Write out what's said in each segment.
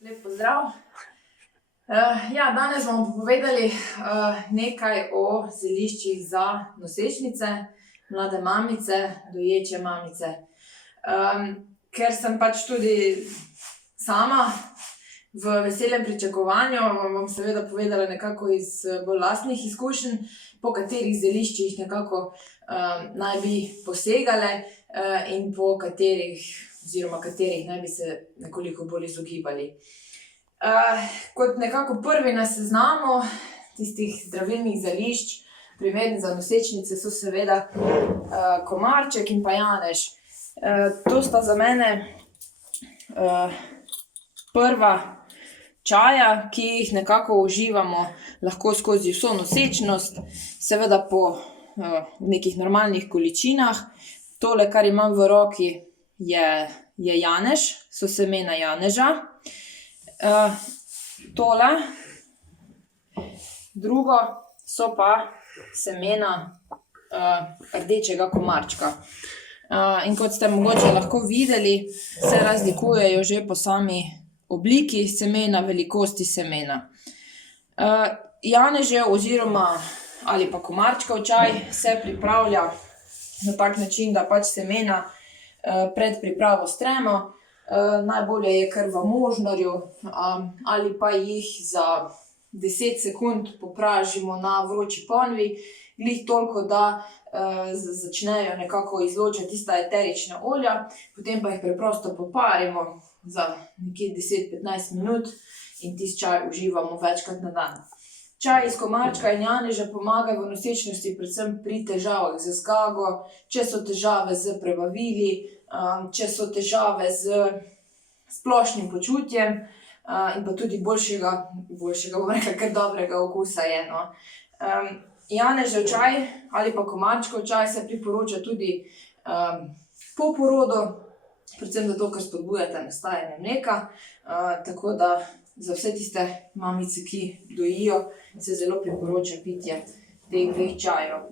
Lep pozdrav. Danes bomo povedali nekaj o zeliščih za nosečnice, mlade mamice, doječe mamice. Ker sem pač tudi sama v veselem pričakovanju, vam bom seveda povedala nekako iz bolj lastnih izkušenj, po katerih zeliščih nekako naj bi posegale in po katerih naj bi se nekoliko bolj izogibali. Kot nekako prvi na seznamu tistih zdravilnih zelišč, primernih za nosečnice, so seveda komarček in pa janež. To sta za mene prva čaja, ki jih nekako uživamo lahko skozi vso nosečnost, seveda po nekih normalnih količinah. Tole, kar imam v roki, je janež, so semena janeža. Tole, drugo, so pa semena rdečega komarčka. In kot ste mogoče lahko videli, se razlikujejo že po sami obliki semena, velikosti semena. Janežev oziroma ali pa komarčkov čaj se pripravlja na tak način, da pač semena pred pripravo stremo. Najbolje je kar v možnarju ali pa jih za 10 sekund popražimo na vroči ponvi, glih toliko, da začnejo nekako izločati tista eterična olja, potem pa jih preprosto poparimo za nekje 10-15 minut in tisti čaj uživamo večkrat na dan. Čaj iz komarčka in janeža pomaga v nosečnosti predvsem pri težavah z zgago, če so težave s prebavili, če so težave s splošnim počutjem in pa tudi boljšega, bom rekla, kar dobrega okusa je, no. Janežev čaj ali pa komarčkov čaj se priporoča tudi po porodu, predvsem zato, ker spodbujata nastajanje mleka, tako da za vse tiste mamice, ki dojijo, se zelo priporoča pitje teh dveh čajev.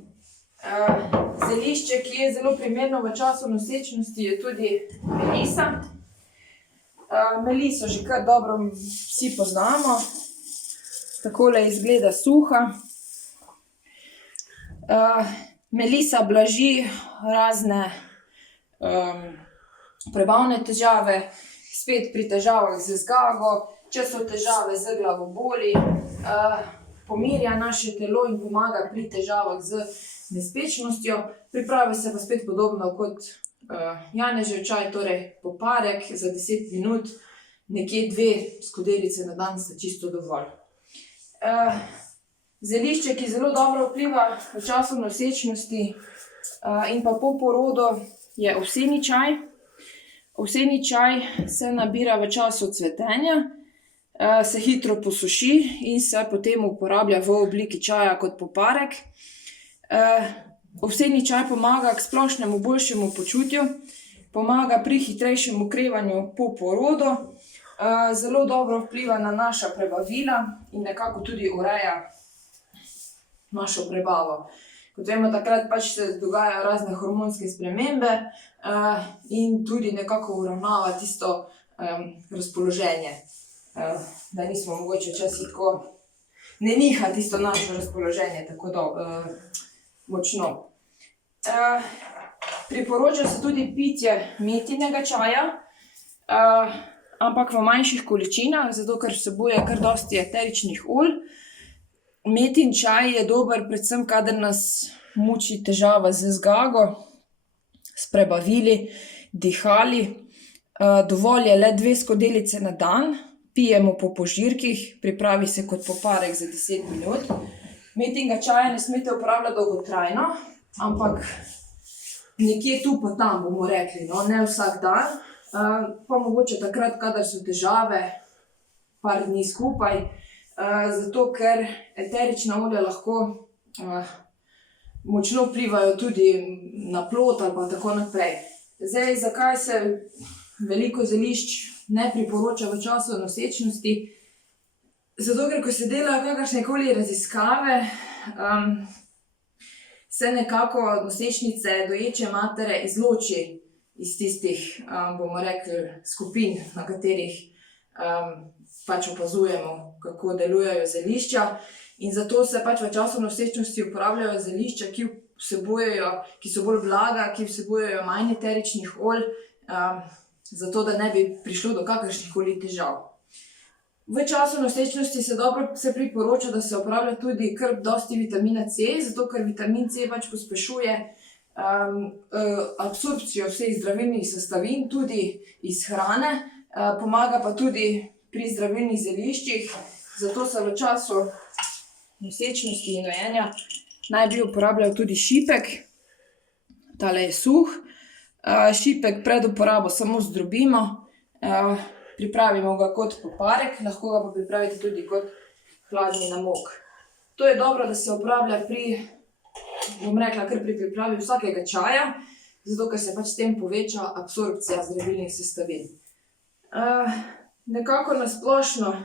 Zelišče, ki je zelo primerno v času nosečnosti, je tudi melisa. Meliso že kar dobro vsi poznamo. Takole izgleda suha. Melisa blaži razne prebavne težave, spet pri težavah z zgago, če so težave z glavoboli, pomirja naše telo in pomaga pri težavah z nespečnostjo. Pripravi se pa spet podobno kot janežev čaj, torej poparek za 10 minut, nekje 2 skodelice na dan sta čisto dovolj. Zelišče, ki zelo dobro vpliva v času nosečnosti in pa po porodu, je ovseni čaj. Ovseni čaj se nabira v času cvetenja, se hitro posuši in se potem uporablja v obliki čaja kot poparek. Ovseni čaj pomaga k splošnemu boljšemu počutju, pomaga pri hitrejšem okrevanju po porodu, zelo dobro vpliva na naša prebavila in nekako tudi ureja našo prebavo. Kot vemo, takrat pač se dogajajo razne hormonske spremembe in tudi nekako uravnava tisto razpoloženje. Da nismo mogoče včasih tako, ne niha tisto naše razpoloženje tako močno. Priporoča se tudi pitje metinega čaja, ampak v manjših količinah, zato ker vsebuje kar dosti eteričnih olj. Metin čaj je dober predvsem, kadar nas muči težava z zgago, s prebavili, dihali. Dovolj je le 2 skodelice na dan, pijemo po požirkih, pripravi se kot poparek za 10 minut. Metinega čaja ne smete uporabljati dolgotrajno, ampak nekje tu pa tam, bomo rekli, no, ne vsak dan. Pa mogoče takrat, kadar so težave, par dni skupaj, zato ker eterična olja lahko močno vplivajo tudi na plod ali pa tako naprej. Zdaj, zakaj se veliko zelišč ne priporoča v času nosečnosti? Zato, ker ko se delajo kakršnekoli raziskave, se nekako nosečnice, doječe matere izloči iz tistih, bomo rekli, skupin, na katerih pač opazujemo, kako delujejo zelišča. In zato se pač v času nosečnosti uporabljajo zelišča, ki so bolj blaga, ki vsebujejo manj eteričnih olj, zato da ne bi prišlo do kakršnihkoli težav. V času nosečnosti se priporoča, da se uporablja tudi kar dosti vitamina C, zato ker vitamin C pač pospešuje absorpcijo vseh zdravilnih sestavin, tudi iz hrane, pomaga pa tudi pri zdravilnih zeliščih, zato se v času nosečnosti in dojenja naj bi uporabljal tudi šipek. Tale je suh. Šipek pred uporabo samo zdrobimo, pripravimo ga kot poparek, lahko ga pa pripravite tudi kot hladni namok. To je dobro, da se uporablja kar pri pripravi vsakega čaja, zato ker se pač s tem poveča absorpcija zdravilnih sestavin. Nekako na splošno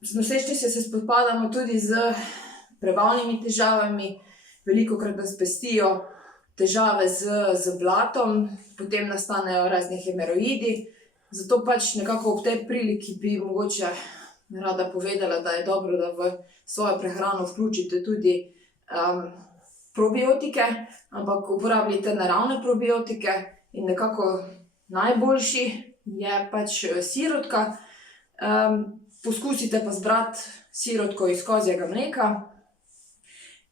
z nosečnostjo se spopadamo tudi z prebavnimi težavami, velikokrat nas pestijo težave z blatom, potem nastanejo razni hemoroidi, zato pač nekako ob tej priliki bi mogoče rada povedala, da je dobro, da v svojo prehrano vključite tudi probiotike, ampak uporabljajte naravne probiotike in nekako najboljši je pač sirotka. Poskusite pa zbrati sirotko iz kozjega mleka.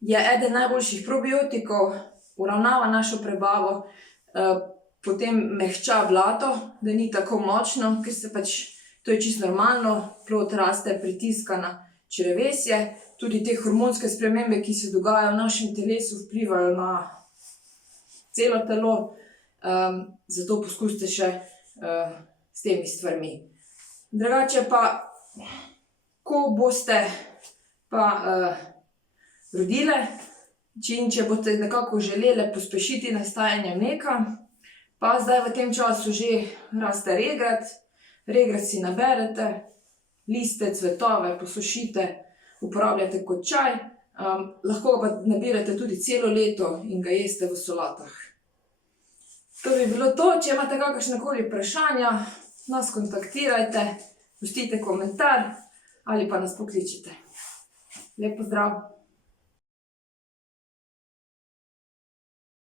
Je eden najboljših probiotikov, uravnava našo prebavo, potem mehča blato, da ni tako močno, ker se pač, to je čisto normalno, plod raste, pritiska na črevesje, tudi te hormonske spremembe, ki se dogajajo v našem telesu, vplivajo na celo telo, zato poskusite še s temi stvarmi. Drugače pa, ko boste pa rodile, če boste nekako želele pospešiti nastajanje mleka, pa zdaj v tem času že raste regrat. Regrat si naberete, liste, cvetove, posušite, uporabljate kot čaj, lahko ga pa nabirate tudi celo leto in ga jeste v solatah. To bi bilo to, če imate kakršnekoli vprašanja, nas kontaktirajte, pustite komentar ali pa nas pokličite. Lep pozdrav!